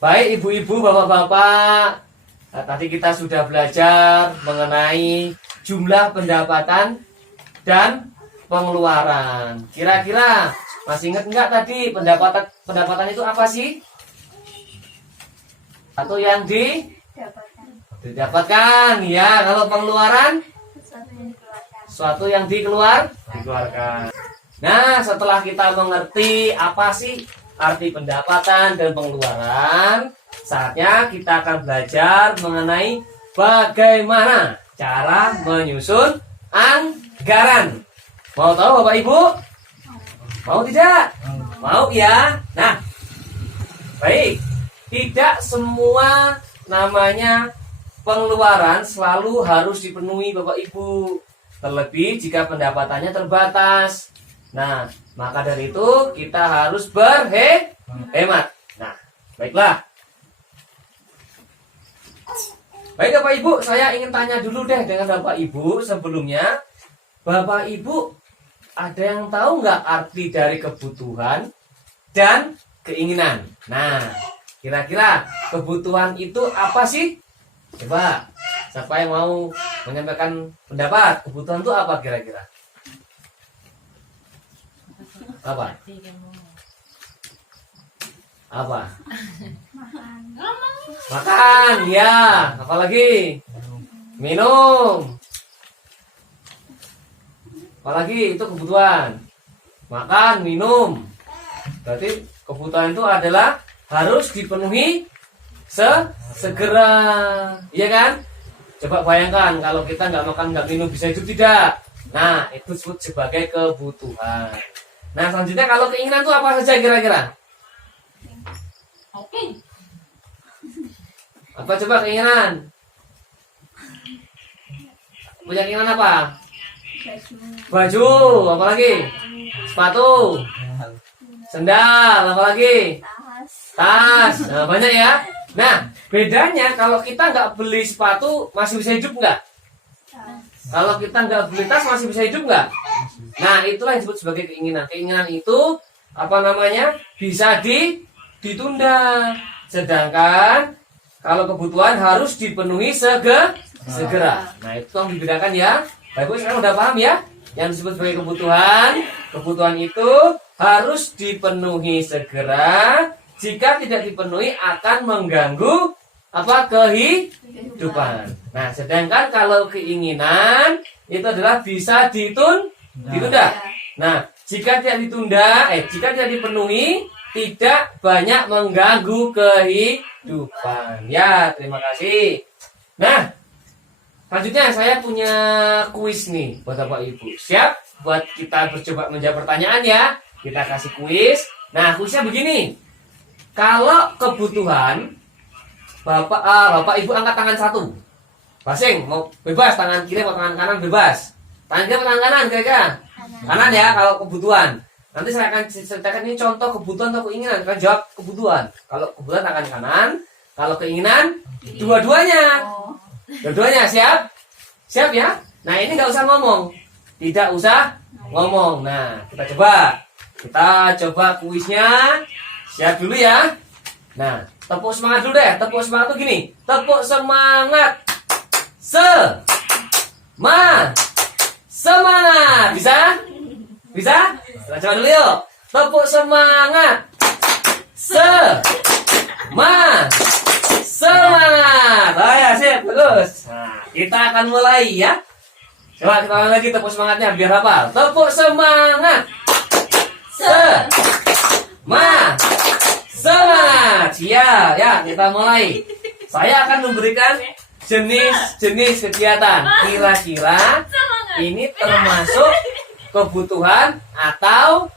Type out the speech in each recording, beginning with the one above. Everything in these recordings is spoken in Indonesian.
Baik ibu-ibu, bapak-bapak, nah, tadi kita sudah belajar mengenai jumlah pendapatan dan pengeluaran. Kira-kira masih ingat enggak tadi pendapatan itu apa sih? Atau yang didapatkan, ya. Kalau pengeluaran, sesuatu yang dikeluarkan. Nah, setelah kita mengerti apa sih arti pendapatan dan pengeluaran, saatnya kita akan belajar mengenai bagaimana cara menyusun anggaran. Mau tahu Bapak Ibu? Mau tidak? Mau ya? Nah, baik. Tidak semua namanya pengeluaran selalu harus dipenuhi Bapak Ibu. Terlebih jika pendapatannya terbatas. Nah, maka dari itu kita harus berhemat. Nah, baiklah. Baik Bapak Ibu, saya ingin tanya dulu deh dengan Bapak Ibu sebelumnya. Bapak Ibu, ada yang tahu nggak arti dari kebutuhan dan keinginan? Nah, kira-kira kebutuhan itu apa sih? Coba, siapa yang mau menyampaikan pendapat? Kebutuhan itu apa kira-kira? Apa? Apa? Makan, ya. Apalagi? Minum. Apalagi itu kebutuhan. Makan, minum. Berarti kebutuhan itu adalah harus dipenuhi segera, iya kan? Coba bayangkan kalau kita nggak makan, nggak minum, bisa hidup tidak? Nah, itu disebut sebagai kebutuhan. Nah, selanjutnya kalau keinginan itu apa saja kira-kira? Oke. Apa coba keinginan? Punya keinginan apa? Baju, apa lagi? Sepatu, sendal, apa lagi? Tas. Nah, banyak ya. Nah, bedanya kalau kita nggak beli sepatu masih bisa hidup nggak? Kalau kita nggak beli tas masih bisa hidup nggak? Nah, itulah yang disebut sebagai keinginan. Keinginan itu apa namanya? Bisa ditunda. Sedangkan kalau kebutuhan harus dipenuhi segera. Nah, itu yang dibedakan ya. Bapak Ibu sekarang udah paham ya? Yang disebut sebagai kebutuhan itu harus dipenuhi segera. Jika tidak dipenuhi akan mengganggu kehidupan. Nah, sedangkan kalau keinginan itu adalah bisa ditunda. Nah, jika tidak dipenuhi tidak banyak mengganggu kehidupan. Ya, terima kasih. Nah, selanjutnya saya punya kuis nih buat Bapak Ibu. Siap buat kita bercoba menjawab pertanyaan ya. Kita kasih kuis. Nah, kuisnya begini. Kalau kebutuhan Bapak Ibu angkat tangan satu. Basing, mau bebas tangan kiri atau tangan kanan bebas. Tangan kiri atau tangan kanan kira-kira? Kanan ya kalau kebutuhan. Nanti saya akan ceritakan ini contoh kebutuhan atau keinginan. Kalian jawab kebutuhan. Kalau kebutuhan tangan kanan, kalau keinginan dua-duanya. Dua-duanya siap? Siap ya? Nah, ini nggak usah ngomong. Tidak usah ngomong. Nah, kita coba kuisnya. Siap dulu ya. Nah, tepuk semangat dulu deh. Tepuk semangat tuh gini. Tepuk semangat. Semangat. Bisa? Bisa? Kita coba dulu yuk. Tepuk semangat. Semangat. Oh ya, sip. Bagus. Nah, kita akan mulai ya. Coba kita ulang lagi tepuk semangatnya biar hafal. Tepuk semangat. Semangat. Siap ya, kita mulai. Saya akan memberikan jenis-jenis kegiatan. Kira-kira ini termasuk kebutuhan atau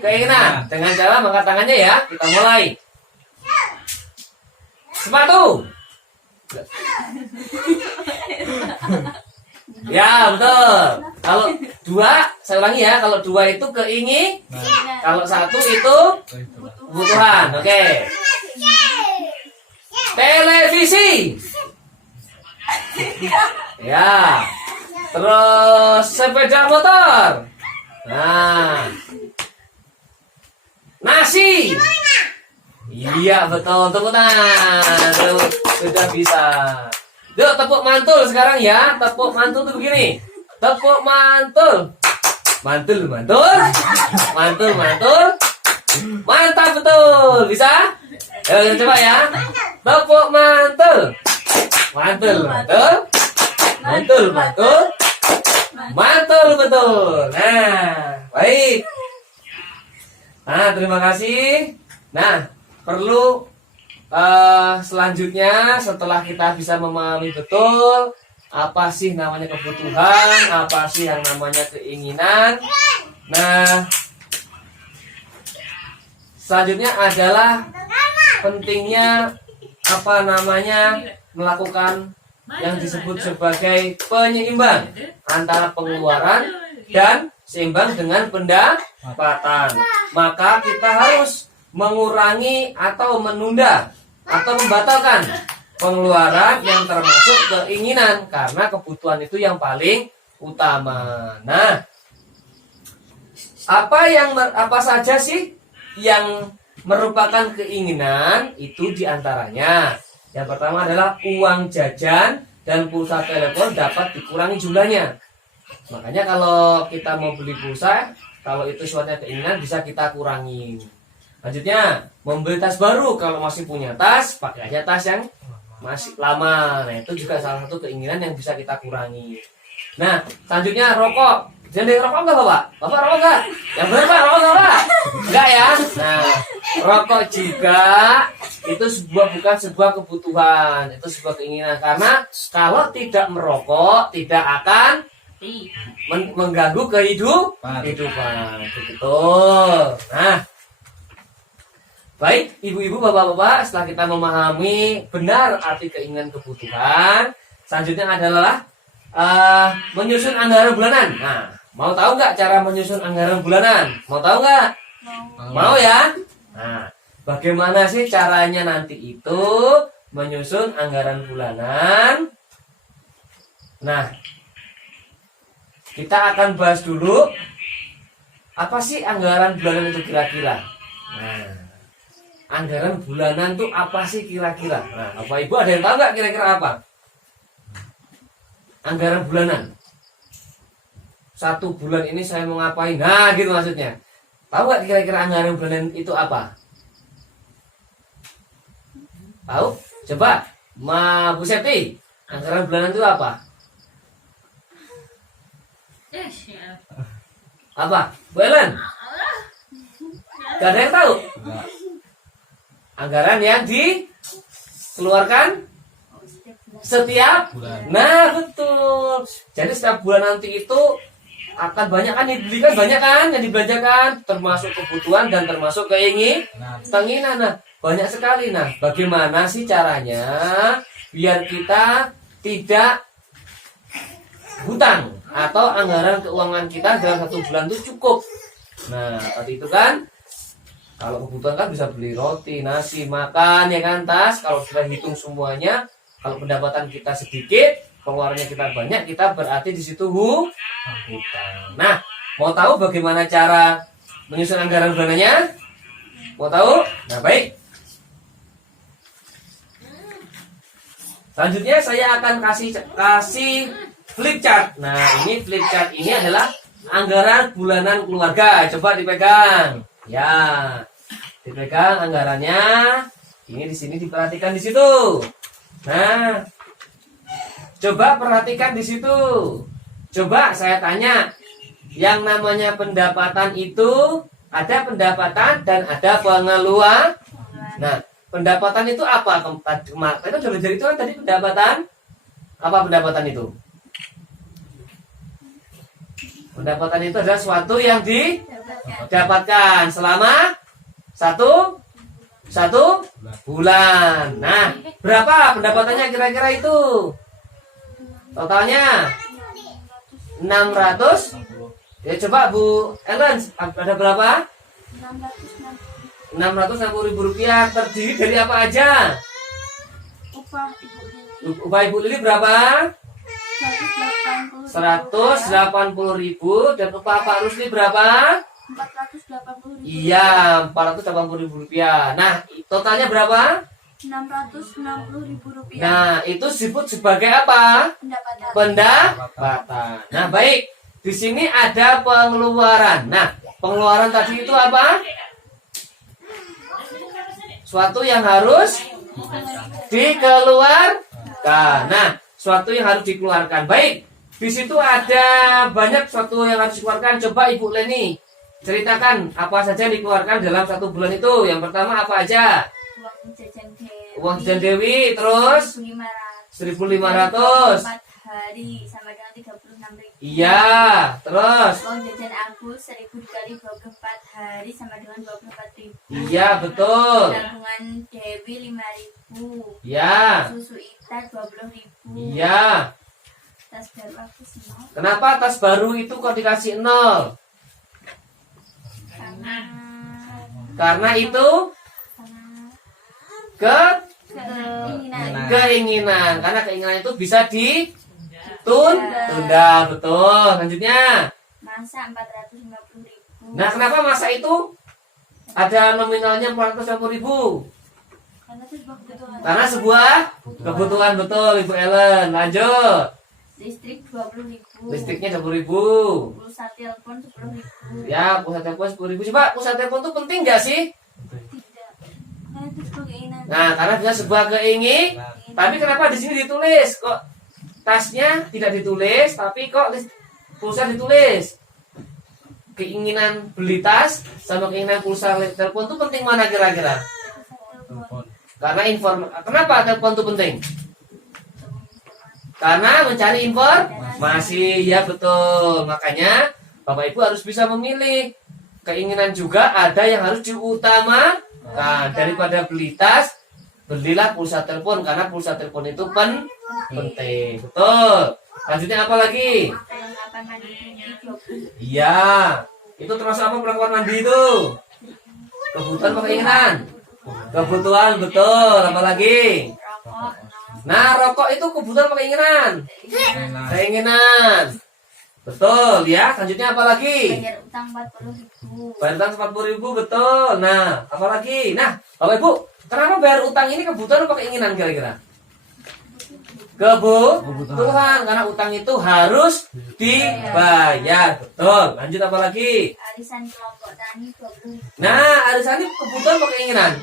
keinginan. Dengan cara mengangkat tangannya ya. Kita mulai. Sepatu. Ya, betul. Kalau dua, saya ulangi ya. Kalau dua itu kalau satu itu kebutuhan. Oke. Televisi. Ya. Terus sepeda motor. Nah. Nasi. Iya betul, tepuk tangan. Tuh, sudah bisa. Yuk tepuk mantul sekarang ya. Tepuk mantul tuh begini. Tepuk mantul. Mantul, mantul. Mantul, mantul. Mantap betul. Bisa? Ayo coba ya. Tepuk mantul. Mantul, mantul. Mantul, mantul. Mantul betul. Nah, baik. Nah, terima kasih. Nah, perlu selanjutnya setelah kita bisa memahami betul apa sih namanya kebutuhan, apa sih yang namanya keinginan. Nah, selanjutnya adalah pentingnya apa namanya melakukan yang disebut sebagai penyeimbang antara pengeluaran dan seimbang dengan pendapatan. Maka kita harus mengurangi atau menunda atau membatalkan pengeluaran yang termasuk keinginan karena kebutuhan itu yang paling utama. Nah, apa saja sih yang merupakan keinginan? Itu diantaranya yang pertama adalah uang jajan dan pulsa telepon dapat dikurangi jumlahnya. Makanya kalau kita mau beli pulsa, kalau itu sifatnya keinginan bisa kita kurangi. Selanjutnya, membeli tas baru. Kalau masih punya tas, pakai aja tas yang masih lama. Nah, itu juga salah satu keinginan yang bisa kita kurangi. Nah, selanjutnya rokok. Jadi rokok enggak Bapak? Bapak rokok enggak? Yang benar Pak, rokok enggak? Enggak ya? Nah, rokok juga itu bukan sebuah kebutuhan, itu sebuah keinginan. Karena kalau tidak merokok, tidak akan mengganggu kehidupan. Betul. Nah, baik ibu-ibu, bapak-bapak, setelah kita memahami benar arti keinginan kebutuhan, selanjutnya adalah menyusun anggaran bulanan. Nah, mau tahu nggak cara menyusun anggaran bulanan? Mau tahu nggak? Mau ya? Nah, bagaimana sih caranya nanti itu menyusun anggaran bulanan? Nah, kita akan bahas dulu apa sih anggaran bulanan itu kira-kira. Nah, anggaran bulanan itu apa sih kira-kira? Nah, Bapak Ibu ada yang tahu nggak kira-kira apa? Anggaran bulanan. Satu bulan ini saya mau ngapain? Nah, gitu maksudnya. Tahu nggak kira-kira anggaran bulanan itu apa? Tahu? Coba, Bu Septi, anggaran bulanan itu apa? Apa? Bu Ellen? Gak ada yang tahu? Anggaran yang dikeluarkan setiap bulan. Nah, betul. Jadi setiap bulan nanti itu akan banyak kan dibelikan, banyak kan yang dibelanjakan, termasuk kebutuhan dan termasuk keinginan. Nah, banyak sekali. Nah, bagaimana sih caranya biar kita tidak hutang atau anggaran keuangan kita dalam satu bulan itu cukup? Nah, tadi itu kan kalau kebutuhan kan bisa beli roti, nasi, makan, ya kan, tas. Kalau sudah hitung semuanya, kalau pendapatan kita sedikit, pengeluarannya kita banyak, kita berarti di situ hutang. Nah, mau tahu bagaimana cara menyusun anggaran bulanannya? Mau tahu? Nah, baik. Selanjutnya saya akan kasih flip chart. Nah, ini flip chart ini adalah anggaran bulanan keluarga. Coba dipegang. Ya, dipegang anggarannya. Ini di sini diperhatikan di situ. Nah, coba perhatikan di situ. Coba saya tanya, yang namanya pendapatan itu ada pendapatan dan ada pengeluaran. Nah, pendapatan itu apa? Kita sudah belajar itu kan tadi pendapatan. Apa pendapatan itu? Pendapatan itu adalah suatu yang didapatkan selama satu bulan. Nah, berapa pendapatannya kira-kira itu? Totalnya 600. Ya, coba Bu Ellen, ada berapa? 660.000 rupiah. Terdiri dari apa aja? Upah Ibu Lili berapa? 180.000. Dan upah Pak Rusli berapa? 480.000. Iya, 480.000 rupiah. Nah, totalnya berapa? 660.000 rupiah. Nah, itu disebut sebagai apa? Pendapatan. Pendapatan. Nah, baik. Di sini ada pengeluaran. Nah, pengeluaran tadi itu apa? Suatu yang harus dikeluarkan. Nah, suatu yang harus dikeluarkan. Baik. Di situ ada banyak suatu yang harus dikeluarkan. Coba Ibu Leni ceritakan apa saja yang dikeluarkan dalam 1 bulan itu. Yang pertama apa aja? Uang jajan Dewi. Uang jajan Dewi, terus 1.500. 4 hari sama dengan 36.000. Iya, terus. Uang jajan Agus 1.000 dikali 24 hari sama dengan 24.000. Iya, betul. Tabungan Dewi 5.000. Iya. Susu Ita 20.000. Iya. Tas baru aku semua. Kenapa tas baru itu kok dikasih 0? Karena itu Keinginan. keinginan. Karena keinginan itu bisa ditunda. Betul. Selanjutnya. Masa 450.000. Nah, kenapa masa itu ada nominalnya 450.000? Karena itu sebuah kebutuhan. Karena sebuah kebutuhan, betul Ibu Ellen. Lanjut. Listrik 20.000. Listriknya 20.000. Pulsa telepon 10.000. Ya, pulsa telepon 10.000. Coba pulsa telepon itu penting nggak sih? Tidak. Karena itu sebuah keinginan. Nah, karena bisa sebuah keinginan. Tapi kenapa di sini ditulis? Kok tasnya tidak ditulis, tapi kok pulsa ditulis? Keinginan beli tas sama keinginan pulsa telepon itu penting mana kira-kira? Karena kenapa telepon itu penting? Karena mencari informasi, ya betul. Makanya Bapak Ibu harus bisa memilih. Keinginan juga ada yang harus diutamakan. Daripada beli tas, belilah pulsa telepon karena pulsa telepon itu penting. Betul. Lanjutnya apa lagi? Perlengkapan mandi putih 20. Iya. Itu termasuk apa perlengkapan mandi itu? Kebutuhan apa keinginan? Kebutuhan, betul. Apa lagi? Rokok. Nah, rokok itu kebutuhan apa keinginan? Keinginan. Betul ya. Selanjutnya apa lagi? Bayar utang 40.000. Bayar utang 40.000, betul. Nah, apa lagi? Nah, Bapak Ibu, kenapa bayar utang ini kebutuhan apa keinginan kira-kira? Kebutuhan, karena utang itu harus dibayar. Betul. Lanjut apa lagi? Arisan kelompok tani 20.000. Nah, arisan ini kebutuhan apa keinginan?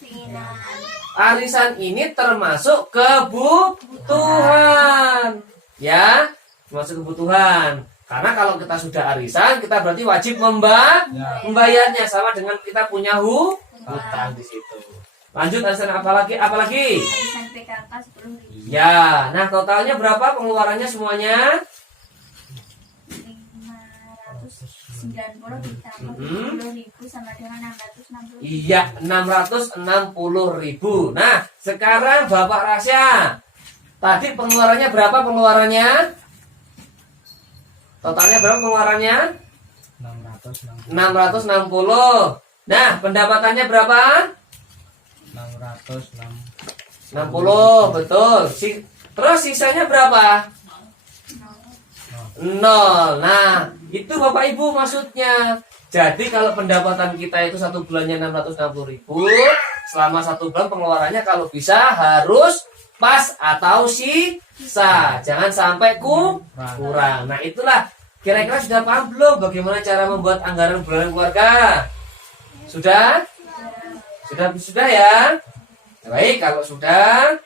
Keinginan. Arisan ini termasuk kebutuhan. Ya, termasuk kebutuhan. Karena kalau kita sudah arisan, kita berarti wajib membayarnya sama dengan kita punya hutang di situ. Lanjut arisan apa lagi? Arisan PKK 10.000. Ya, nah totalnya berapa pengeluarannya semuanya? 590 ditambah 10.000 sama dengan 660. Iya, 660.000. Nah, sekarang Bapak Rasya. Tadi pengeluarannya berapa pengeluarannya? Totalnya berapa pengeluarannya? 660. Nah, pendapatannya berapa? 60, betul. Terus sisanya berapa? 0. Nah, itu Bapak Ibu maksudnya. Jadi kalau pendapatan kita itu 1 bulannya 660.000, selama 1 bulan pengeluarannya kalau bisa harus pas atau sisa. Jangan sampai kurang. Nah, itulah kira-kira sudah paham belum bagaimana cara membuat anggaran bulanan keluarga? Sudah? Sudah ya? Baik, kalau sudah.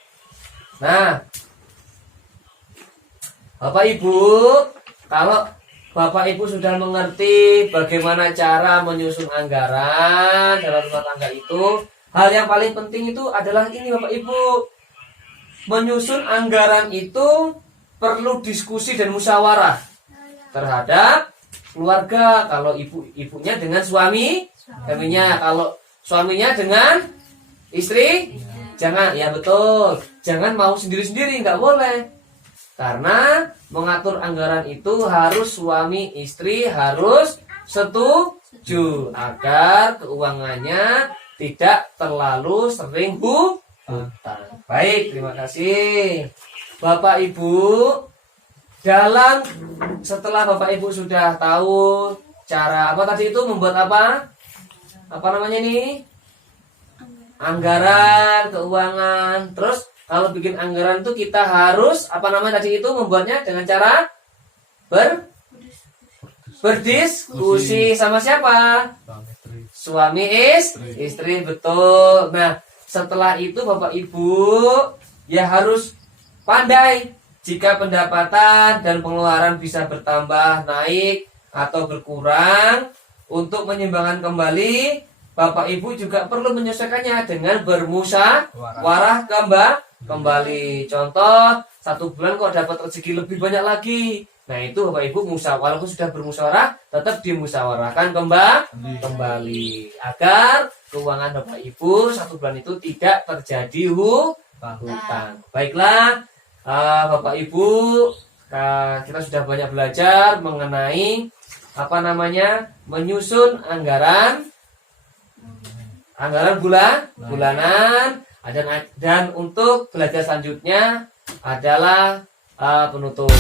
Nah, Bapak Ibu, kalau Bapak Ibu sudah mengerti bagaimana cara menyusun anggaran dalam rumah tangga itu, hal yang paling penting itu adalah ini Bapak Ibu. Menyusun anggaran itu perlu diskusi dan musyawarah terhadap keluarga. Kalau ibunya dengan suaminya, kalau suaminya dengan istri, jangan, ya betul, jangan mau sendiri-sendiri, nggak boleh. Karena mengatur anggaran itu harus suami istri harus setuju agar keuangannya tidak terlalu sering hutang. Baik, terima kasih Bapak Ibu. Setelah Bapak Ibu sudah tahu cara apa tadi itu membuat apa? Apa namanya nih? Anggaran keuangan. Terus kalau bikin anggaran itu kita harus apa namanya tadi itu membuatnya dengan cara berdiskusi sama siapa? Suami istri betul. Nah, setelah itu Bapak Ibu ya harus pandai jika pendapatan dan pengeluaran bisa bertambah, naik atau berkurang. Untuk menyeimbangkan kembali, Bapak Ibu juga perlu menyesuaikannya dengan bermusyawarah kembali. Contoh, 1 bulan kok dapat rezeki lebih banyak lagi. Nah itu Bapak Ibu walaupun sudah bermusyawarah, tetap dimusyawarahkan kembali agar keuangan Bapak Ibu 1 bulan itu tidak terjadi hutang. Baiklah, Bapak Ibu, kita sudah banyak belajar mengenai menyusun anggaran bulanan, dan untuk belajar selanjutnya adalah penutup.